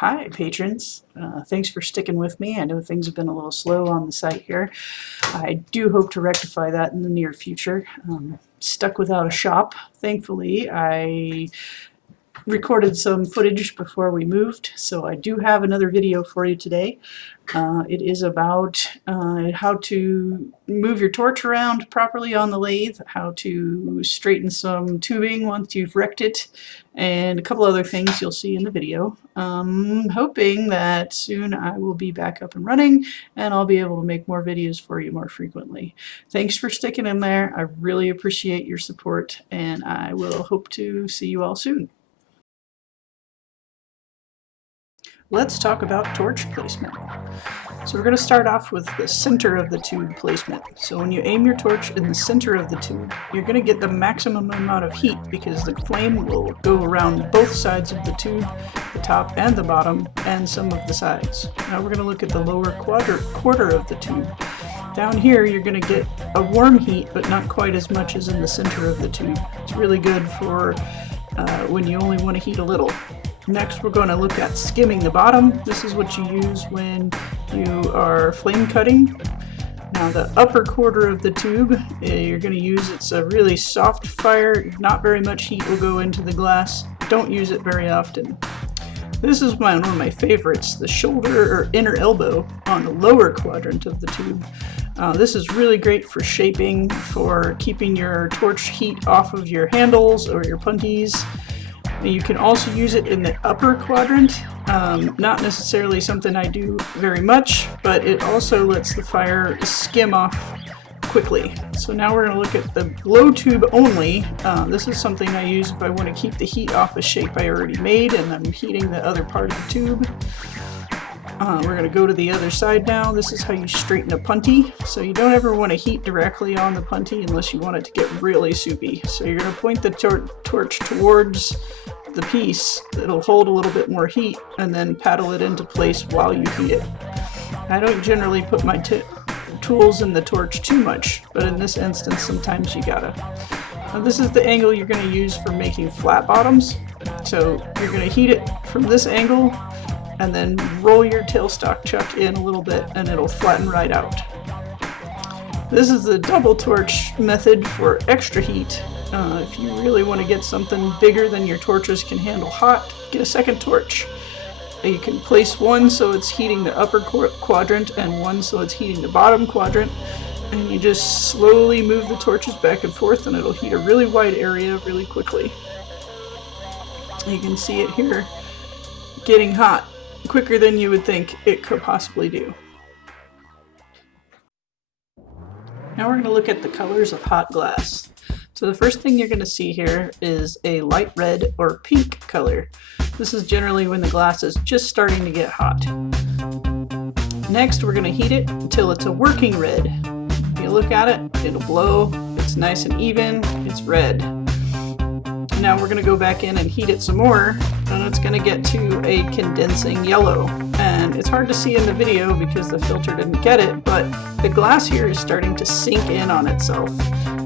Hi, patrons. Thanks for sticking with me. I know things have been a little slow on the site here. I do hope to rectify that in the near future. Stuck without a shop. Thankfully, I recorded some footage before we moved, so I do have another video for you today. It is about how to move your torch around properly on the lathe, how to straighten some tubing once you've wrecked it, and a couple other things you'll see in the video. Hoping that soon I will be back up and running and I'll be able to make more videos for you more frequently. Thanks for sticking in there. I really appreciate your support, and I will hope to see you all soon. Let's talk about torch placement. So we're going to start off with the center of the tube placement. So when you aim your torch in the center of the tube, you're going to get the maximum amount of heat because the flame will go around both sides of the tube, the top and the bottom, and some of the sides. Now we're going to look at the lower quarter of the tube. Down here you're going to get a warm heat, but not quite as much as in the center of the tube. It's really good for when you only want to heat a little. Next, we're going to look at skimming the bottom. This is what you use when you are flame cutting. Now the upper quarter of the tube, you're going to use, it's a really soft fire, not very much heat will go into the glass. Don't use it very often. This is one of my favorites, the shoulder or inner elbow on the lower quadrant of the tube. This is really great for shaping, for keeping your torch heat off of your handles or your punties. You can also use it in the upper quadrant, not necessarily something I do very much, but it also lets the fire skim off quickly. So now we're going to look at the low tube only. This is something I use if I want to keep the heat off a shape I already made and I'm heating the other part of the tube. We're going to go to the other side now. This is how you straighten a punty. So you don't ever want to heat directly on the punty unless you want it to get really soupy. So you're going to point the torch towards the piece. It'll hold a little bit more heat and then paddle it into place while you heat it. I don't generally put my tools in the torch too much, but in this instance sometimes you gotta. Now this is the angle you're going to use for making flat bottoms. So you're going to heat it from this angle and then roll your tailstock chuck in a little bit and it'll flatten right out. This is the double torch method for extra heat. If you really want to get something bigger than your torches can handle hot, get a second torch. You can place one so it's heating the upper quadrant and one so it's heating the bottom quadrant, and you just slowly move the torches back and forth and it'll heat a really wide area really quickly. You can see it here getting hot quicker than you would think it could possibly do. Now we're going to look at the colors of hot glass. So the first thing you're going to see here is a light red or pink color. This is generally when the glass is just starting to get hot. Next, we're going to heat it until it's a working red. If you look at it, it'll glow, it's nice and even, it's red. Now we're going to go back in and heat it some more, and it's going to get to a condensing yellow. And it's hard to see in the video because the filter didn't get it, but the glass here is starting to sink in on itself.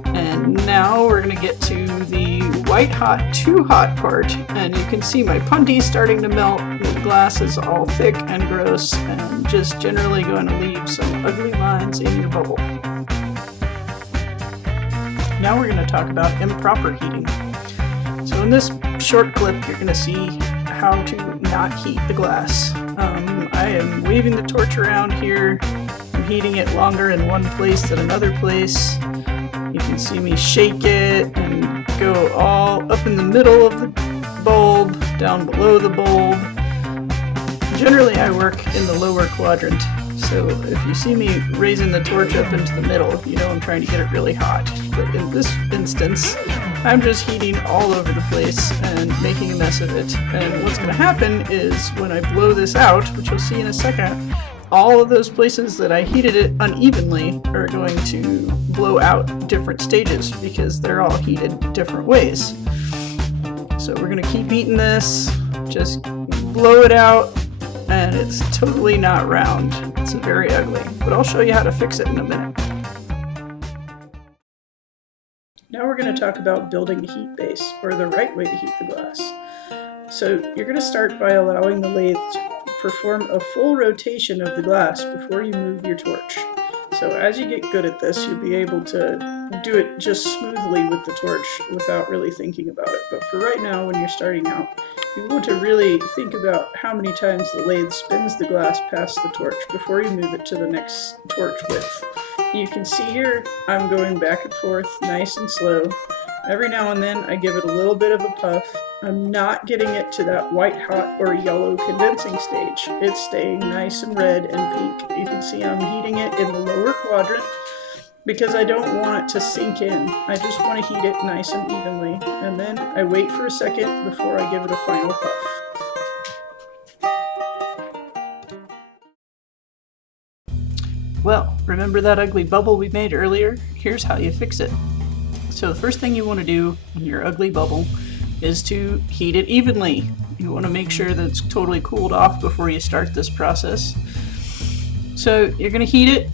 And now we're going to get to the white hot, too hot part, and you can see my punty starting to melt. The glass is all thick and gross and just generally going to leave some ugly lines in your bubble. Now we're going to talk about improper heating. So in this short clip, you're going to see how to not heat the glass. I am waving the torch around here. I'm heating it longer in one place than another place. You can see me shake it and go all up in the middle of the bulb, down below the bulb. Generally I work in the lower quadrant, so if you see me raising the torch up into the middle, you know I'm trying to get it really hot. But in this instance, I'm just heating all over the place and making a mess of it. And what's going to happen is when I blow this out, which you'll see in a second, all of those places that I heated it unevenly are going to blow out different stages because they're all heated different ways. So we're going to keep heating this, just blow it out, and it's totally not round. It's very ugly, but I'll show you how to fix it in a minute. Now we're going to talk about building a heat base, or the right way to heat the glass. So you're going to start by allowing the lathe to perform a full rotation of the glass before you move your torch. So as you get good at this, you'll be able to do it just smoothly with the torch without really thinking about it. But for right now, when you're starting out, you want to really think about how many times the lathe spins the glass past the torch before you move it to the next torch width. You can see here I'm going back and forth nice and slow. Every now and then I give it a little bit of a puff. I'm not getting it to that white hot or yellow condensing stage. It's staying nice and red and pink. You can see I'm heating it in the lower quadrant because I don't want it to sink in. I just want to heat it nice and evenly. And then I wait for a second before I give it a final puff. Well, remember that ugly bubble we made earlier? Here's how you fix it. So the first thing you want to do in your ugly bubble is to heat it evenly. You want to make sure that it's totally cooled off before you start this process. So you're going to heat it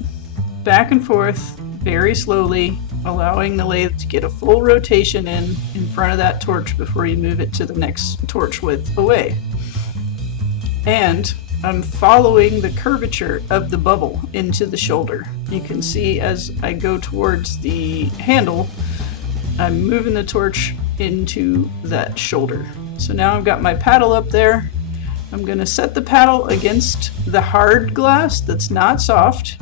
back and forth very slowly, allowing the lathe to get a full rotation in front of that torch before you move it to the next torch width away. And I'm following the curvature of the bubble into the shoulder. You can see as I go towards the handle, I'm moving the torch into that shoulder. So now I've got my paddle up there. I'm going to set the paddle against the hard glass that's not soft,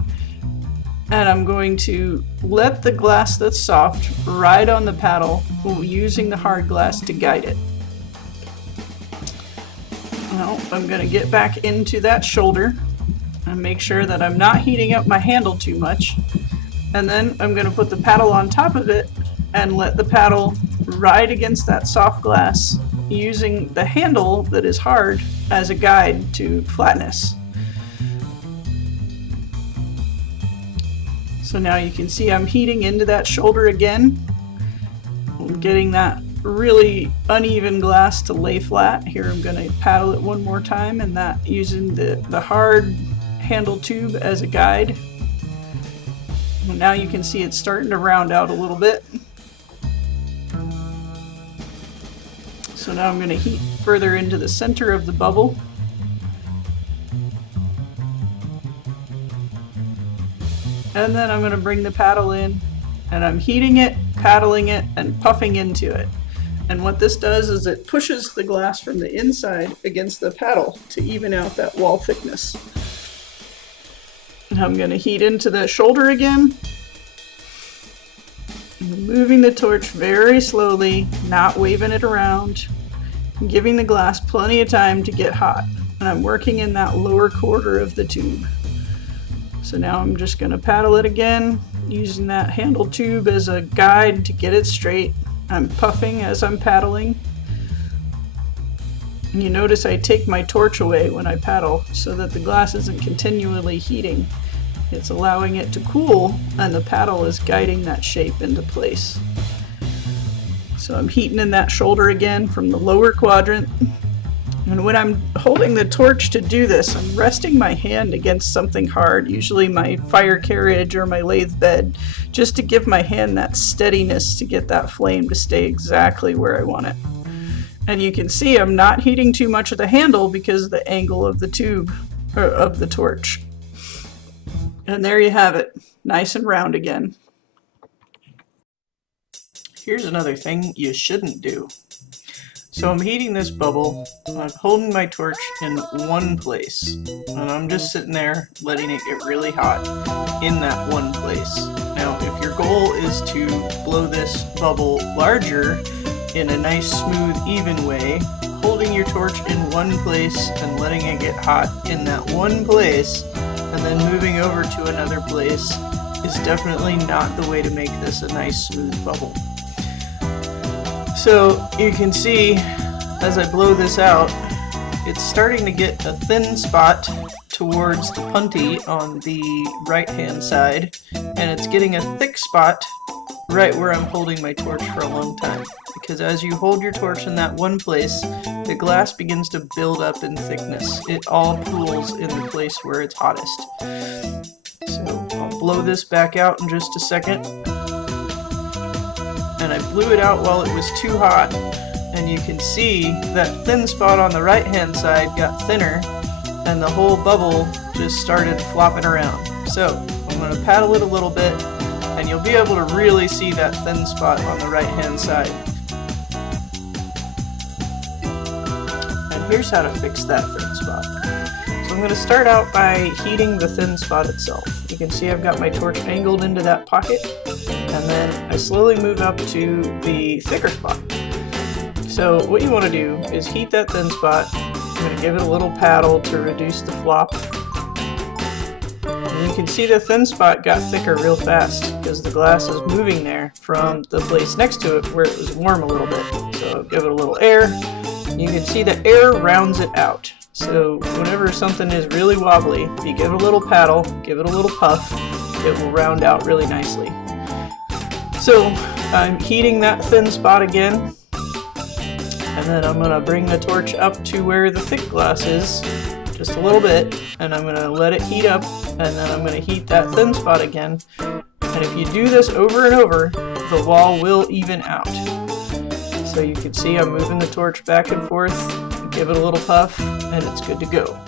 and I'm going to let the glass that's soft ride on the paddle using the hard glass to guide it. Now I'm going to get back into that shoulder and make sure that I'm not heating up my handle too much, and then I'm going to put the paddle on top of it and let the paddle ride against that soft glass using the handle that is hard as a guide to flatness. So now you can see I'm heating into that shoulder again. I'm getting that really uneven glass to lay flat. Here I'm going to paddle it one more time, and that using the hard handle tube as a guide. And now you can see it's starting to round out a little bit. So now I'm going to heat further into the center of the bubble. And then I'm going to bring the paddle in, and I'm heating it, paddling it, and puffing into it. And what this does is it pushes the glass from the inside against the paddle to even out that wall thickness. And I'm going to heat into the shoulder again, moving the torch very slowly, not waving it around, giving the glass plenty of time to get hot. And I'm working in that lower quarter of the tube. So now I'm just going to paddle it again, using that handle tube as a guide to get it straight. I'm puffing as I'm paddling. And you notice I take my torch away when I paddle so that the glass isn't continually heating. It's allowing it to cool, and the paddle is guiding that shape into place. So I'm heating in that shoulder again from the lower quadrant. And when I'm holding the torch to do this, I'm resting my hand against something hard, usually my fire carriage or my lathe bed, just to give my hand that steadiness to get that flame to stay exactly where I want it. And you can see I'm not heating too much of the handle because of the angle of the tube, or of the torch. And there you have it, nice and round again. Here's another thing you shouldn't do. So I'm heating this bubble, I'm holding my torch in one place, and I'm just sitting there letting it get really hot in that one place. Now, if your goal is to blow this bubble larger in a nice, smooth, even way, holding your torch in one place and letting it get hot in that one place, and then moving over to another place is definitely not the way to make this a nice, smooth bubble. So you can see as I blow this out, it's starting to get a thin spot towards the punty on the right hand side, and it's getting a thick spot right where I'm holding my torch for a long time. Because as you hold your torch in that one place, the glass begins to build up in thickness. It all pools in the place where it's hottest. So I'll blow this back out in just a second. And I blew it out while it was too hot, and and you can see that thin spot on the right hand side got thinner and the whole bubble just started flopping around. So I'm going to paddle it a little bit and you'll be able to really see that thin spot on the right hand side. And here's how to fix that thin spot. So I'm going to start out by heating the thin spot itself. You can see I've got my torch angled into that pocket, and then I slowly move up to the thicker spot. So what you want to do is heat that thin spot. I'm going to give it a little paddle to reduce the flop. And you can see the thin spot got thicker real fast because the glass is moving there from the place next to it where it was warm a little bit. So give it a little air. You can see the air rounds it out. So whenever something is really wobbly, if you give it a little paddle, give it a little puff, it will round out really nicely. So I'm heating that thin spot again, and then I'm going to bring the torch up to where the thick glass is, just a little bit, and I'm going to let it heat up, and then I'm going to heat that thin spot again. And if you do this over and over, the wall will even out. So you can see I'm moving the torch back and forth, give it a little puff, and it's good to go.